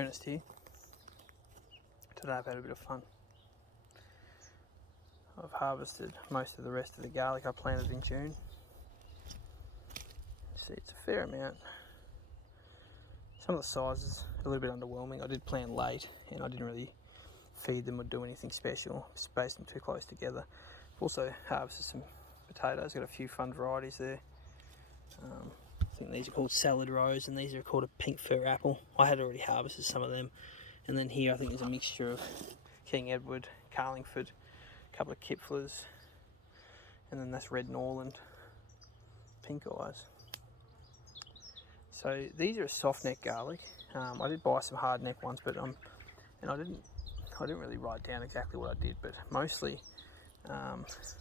Ernest here. Today I've had a bit of fun. I've harvested most of the rest of the garlic I planted in June. See, it's a fair amount. Some of the sizes are a little bit underwhelming. I did plant late and I didn't really feed them or do anything special. Spaced them too close together. I've also harvested some potatoes. Got a few fun varieties there. I think these are called Salad Rose and these are called a Pink Fir Apple. I had already harvested some of them. And then here I think there's a mixture of King Edward, Carlingford, a couple of Kipflers, and then that's Red Norland, Pink Eyes. So these are a soft neck garlic. I did buy some hard neck ones, but I didn't really write down exactly what I did, but mostly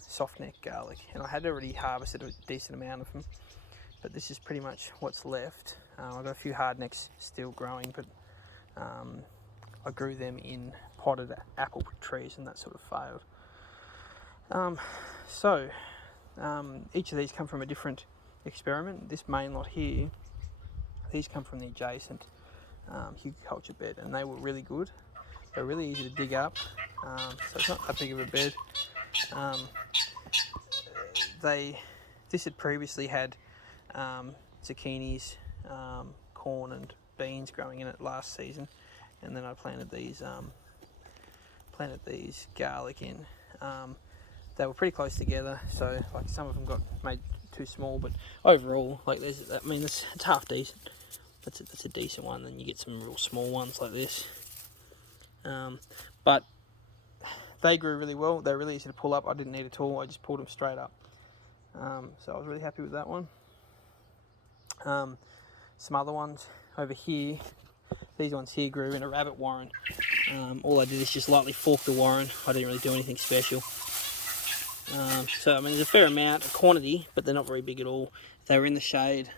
soft neck garlic. And I had already harvested a decent amount of them, but this is pretty much what's left. I've got a few hard necks still growing, but I grew them in potted apple trees and that sort of failed. Each of these come from a different experiment. This main lot here, these come from the adjacent hugelkultur bed, and they were really good. They're really easy to dig up, so it's not that big of a bed. This had previously had zucchinis, corn and beans growing in it last season, and then I planted these garlic in. They were pretty close together, so like some of them got made too small, but overall, like it's half decent. That's a decent one. Then you get some real small ones like this, but they grew really well. They're really easy to pull up. I didn't need a tool. I just pulled them straight up. So I was really happy with that one. Some other ones over here. These ones here grew in a rabbit warren. All I did is just lightly fork the warren. I didn't really do anything special. So I mean, there's a fair amount of quantity, but they're not very big at all. They were in the shade.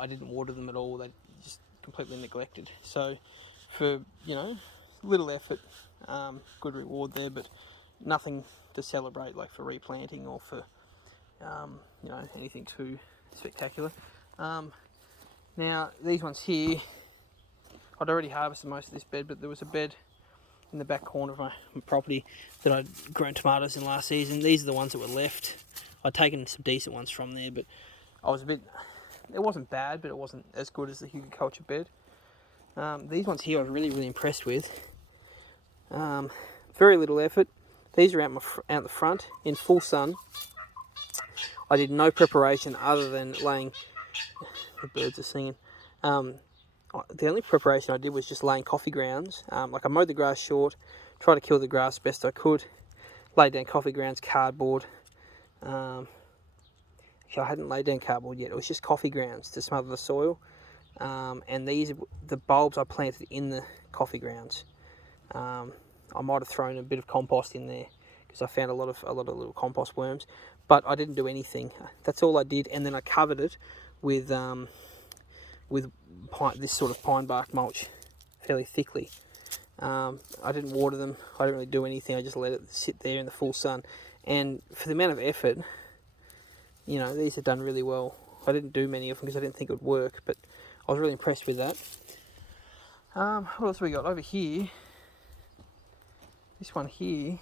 I didn't water them at all. They just completely neglected. So for little effort, good reward there, but nothing to celebrate like for replanting or for anything too spectacular. Now these ones here, I'd already harvested most of this bed, but there was a bed in the back corner of my property that I'd grown tomatoes in last season. These are the ones that were left. I'd taken some decent ones from there, but it wasn't bad, but it wasn't as good as the hugelkultur bed. These ones here I was really impressed with. Very little effort. These are out the front in full sun. I did no preparation other than laying. The birds are singing. The only preparation I did was just laying coffee grounds. Like I mowed the grass short, tried to kill the grass best I could, laid down coffee grounds, cardboard. Actually, I hadn't laid down cardboard yet. It was just coffee grounds to smother the soil. And these are the bulbs I planted in the coffee grounds. I might have thrown a bit of compost in there because I found a lot of little compost worms, but I didn't do anything. That's all I did, and then I covered it with this sort of pine bark mulch fairly thickly. I didn't water them. I didn't really do anything. I just let it sit there in the full sun. And for the amount of effort, these are done really well. I didn't do many of them because I didn't think it would work, but I was really impressed with that. What else have we got over here? This one here,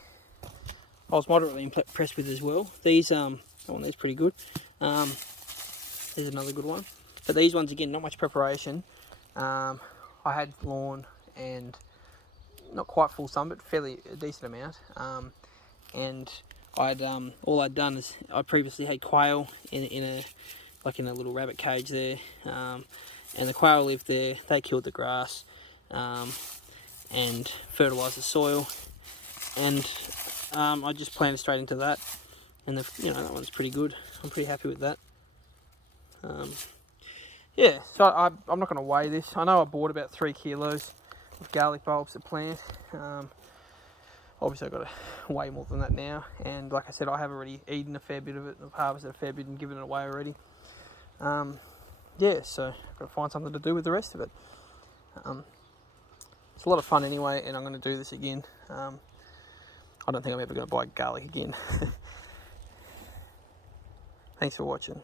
I was moderately impressed with as well. These, that one there's pretty good. There's another good one. But these ones, again, not much preparation. I had lawn and not quite full sun, but fairly a decent amount. And all I'd done is I previously had quail in a little rabbit cage there, and the quail lived there. They killed the grass and fertilised the soil, and I just planted straight into that, and that one's pretty good. I'm pretty happy with that. Yeah, so I'm not going to weigh this. I know I bought about 3 kilos of garlic bulbs to plant. Obviously I've got to weigh more than that now, and like I said, I have already eaten a fair bit of it. I've harvested a fair bit and given it away already. Yeah, so I've got to find something to do with the rest of it. It's a lot of fun anyway, and I'm going to do this again. I don't think I'm ever going to buy garlic again. Thanks for watching.